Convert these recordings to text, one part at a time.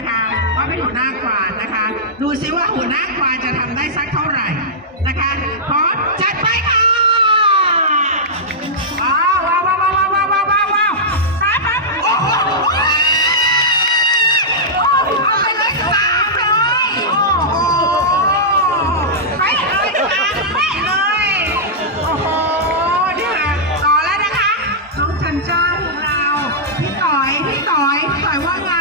นะคะ ว่าเป็นหัวหน้ากวาดนะคะ ดูซิว่าหัวหน้ากวาดจะทำได้สักเท่าไหร่นะคะพร้อมจัดไปค่ะว้าวว้าวว้าวว้าวว้าวว้าวว้าวว้าวปั๊บปั๊บโอ้โหโอ้โหเอาไปเลยสามเลยโอ้โหไปเลยไปเลยโอ้โหเนี่ยต่อแล้วนะคะน้องจันเจ้าของเราพี่ต่อยพี่ต่อยพี่ต่อยว่าไง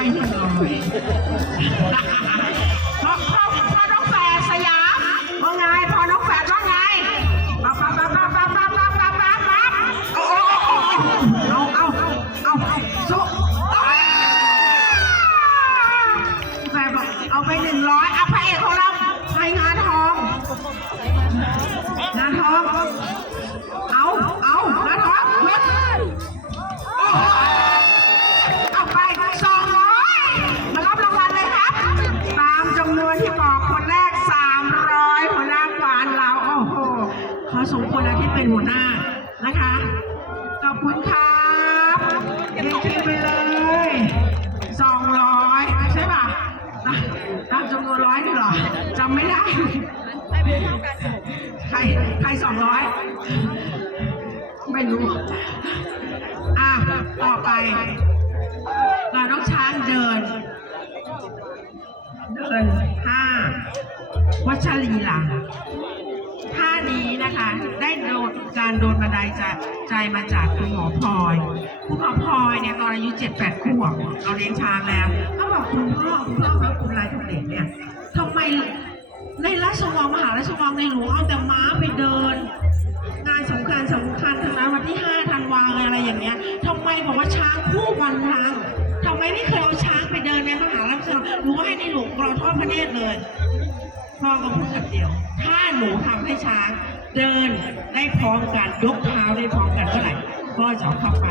เอาไปหนึ่งร้อยพ่อพ่อพ่อน้องแฝดสยามว่าไงพ่อน้องแฝดว่าไงปั๊บปั๊บปั๊บปั๊บปั๊บปั๊บปั๊บปั๊บปั๊บปั๊บโอ้โห ที่เป็นหัวหน้านะคะ ขอบคุณครับเรียนชื่อไปเลยสองร้อยใช่ป่ะตามจำนวนร้อยนี่เหรอจำไม่ได้ ใครใครสองร้อยไม่รู้ อะ ต่อไปเราต้องช้างเดิน เดินห้าวัชรีหลังท่า นะคะได้โดนการโดนบันไดจะใจมาจากคุณหมอพลอยคุณหมอพลอยเนี่ยตอนอายุเจ็ดแปดขวบเราเลี้ยงช้างแล้วเขาบอกคุณพ่อคุณพ่อครับคุณไรคุณเด็กเนี่ยทำไมในราชวังมหาราชวังในหลวงเอาแต่ม้าไปเดิน งานสำคัญสำคัญทั้งนั้นวันที่5ธันวาอะไรอย่างเงี้ยทำไมบอกว่าช้างคู่วันทางทำไมไม่เคยเอาช้างไปเดินในมหาราชวังหนูว่าให้ในหลวงเราทอดพระเนตรเลยพ่อก็พูดคำเดียว ถ้าหนูทำให้ช้าง เดินได้พร้อมกันยกเท้าได้พร้อมกันเมื่อไหร่พ่อจะเอาเข้าไป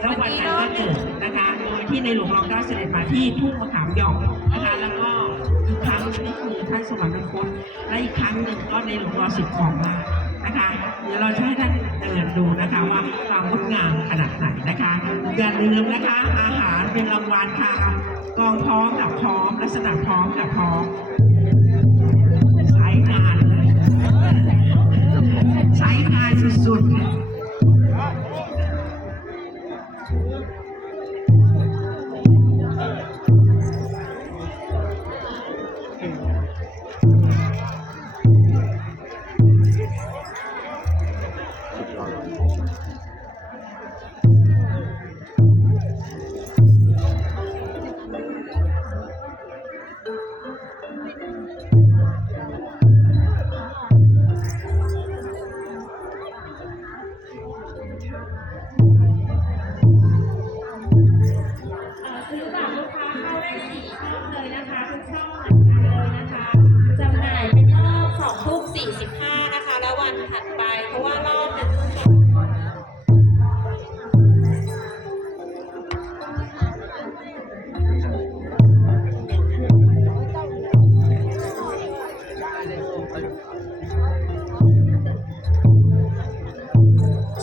แล้ววันนั้นก็เกิดนะคะโดยที่ในหลวงรอเก้าเสด็จมาที่ทุ่งมะขามหยองนะคะแล้วก็อีกครั้งนี่คือท่านสวรรคตและอีกครั้งหนึ่งก็ในหลวงรอสิบของมานะคะเดี๋ยวเราจะให้ท่านเดินดูนะคะว่าความงดงามขนาดไหนนะคะอย่าลืมนะคะอาหารเป็นรางวัลค่ะกองพร้อมกับพร้อมลักษณะพร้อมกับพร้อม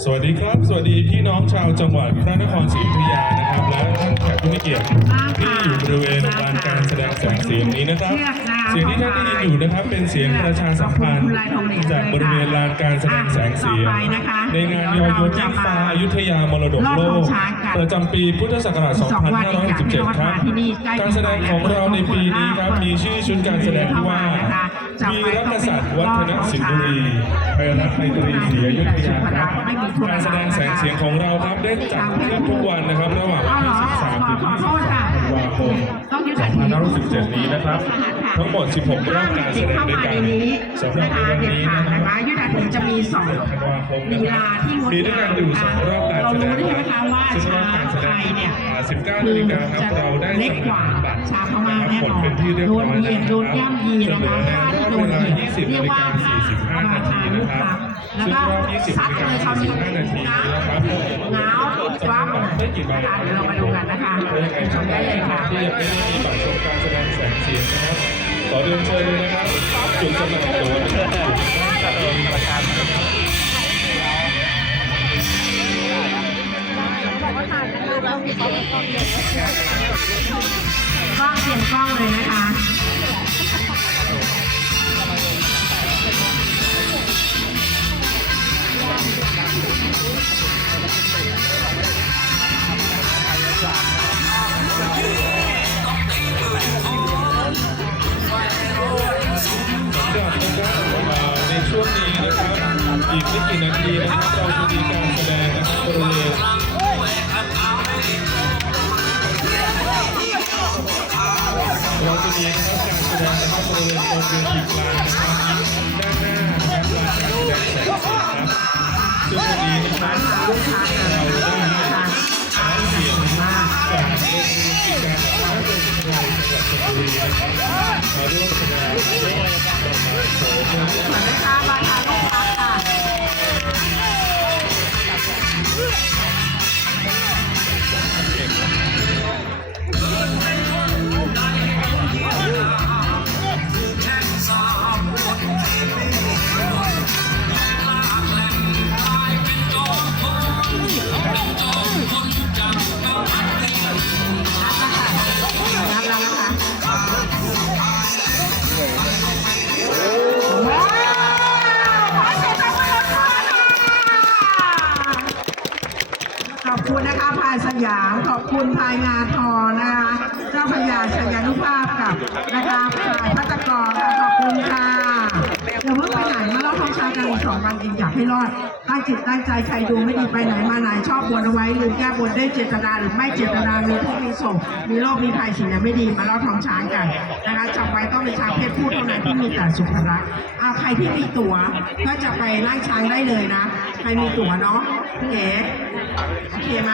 สวัสดีครับ สวัสดีพี่น้องชาวจังหวัดพระนครศรีอยุธยานะครับและท่านแขกผู้มีเกียรติที่อยู่บริเวณลานการแสดงแสงสีนี้นะครับ เสียงที่ท่านได้ยินอยู่นะครับ เป็นเสียงประชาสัมพันธ์จากบริเวณลานการแสดงแสงสีในงานยอโยจิ้งฟ้าอยุธยามรดกโลกประจำปีพุทธศักราช 2567 ครับ การแสดงของเราในปีนี้ครับมีชื่อชุดการแสดงที่ว่า วีรกษัตริย์วัฒนสิงห์บุรีไปรัฐไมตรีศรีอยุธยาครับการแสดงแสงเสียงของเราครับได้จัดขึ้นทุกวันนะครับระหว่างวันที่ 13 ถึง23ธันวาคมต้องยึดอาชีพ2567 นี้นะครับ ทั้งหมด 16รอบการแสดงด้วยกันสำหรับในวันนี้นะคนะรับคะยุทธาถีจะมีสองธันวาคมลีนะคลารับที่งดมีด้วยงากันมอยู่สองรอบการเราแสดรู้งใช่ไหมคะว่าซึ่งรอชาบการวแสไทดงยเนี่ยอ่า19นาฬิกาครับเราได้เล็กจำหกน่าว่ายบัตรชาวพม่าแน่ผนลอนเป็นที่เรียบโดร้นอยเหยียบโดนย่ำยีนะคะเสถ้านอโดนเวเหลายียบ20เรียนากฬิว่ากาผ้า45นาทีลูนะกครับแล้วซึ่งก็รอบ20ซัดนาฬิเลกายชาวนี้45 นาทีนะนะครับหนาวปั๊บไม่กี่ใบนะคะเดี๋ยวเรามาดูกันนะคะชมได้เลยค่ะที่ยังไม่ได้มีบัตรชมการแสดงแสงเสียงนะครับขอเรียนเชิญเลยนะครับจุดจำหน่ายตั๋วนะครับ วงนี้นะครับอีกไม่กี่นาทีนะครับเราจะมีการแสดงนะครับบริเวณเราจะมีนะครับการแสดงนะครับบริเวณตรงเวทีกลางนะครับด้านหน้านะครับลานการแสดงแสงสีครับซึ่งวันนี้นะครับเราได้ให้ใช้เสียงจากโรงเรียนกิจการพระดำเนินจังหวัดชลบุรีนะครับมาร่วม คุณพายงาทอนะคะเจ้าพระยาชยานุภาพกับนะคะพายพัตกรค่ะขอบคุณค่ะเดี๋ยวเพิ่งไปไหนมาเล่าท้องช้ากันอีกสองวันเองอยากให้รอดตั้งจิตตั้งใจใครดูไม่ดีไปไหนมาไหนชอบบนเอาไว้ลืมแก้บนได้เจตนาหรือไม่เจตนามีทุกมีโศกมีโรคมีภัยสิ่งไม่ดีมาเล่าท้องช้างกันนะคะจำไว้ต้องเป็นชางเพศผู้เท่านั้นที่มีแต่สุขรักษ์เอาใครที่มีตั๋วก็จะไปนั่ช้างได้เลยนะ ใครมีตั๋วเนาะพี่เอ๋โอเคไหม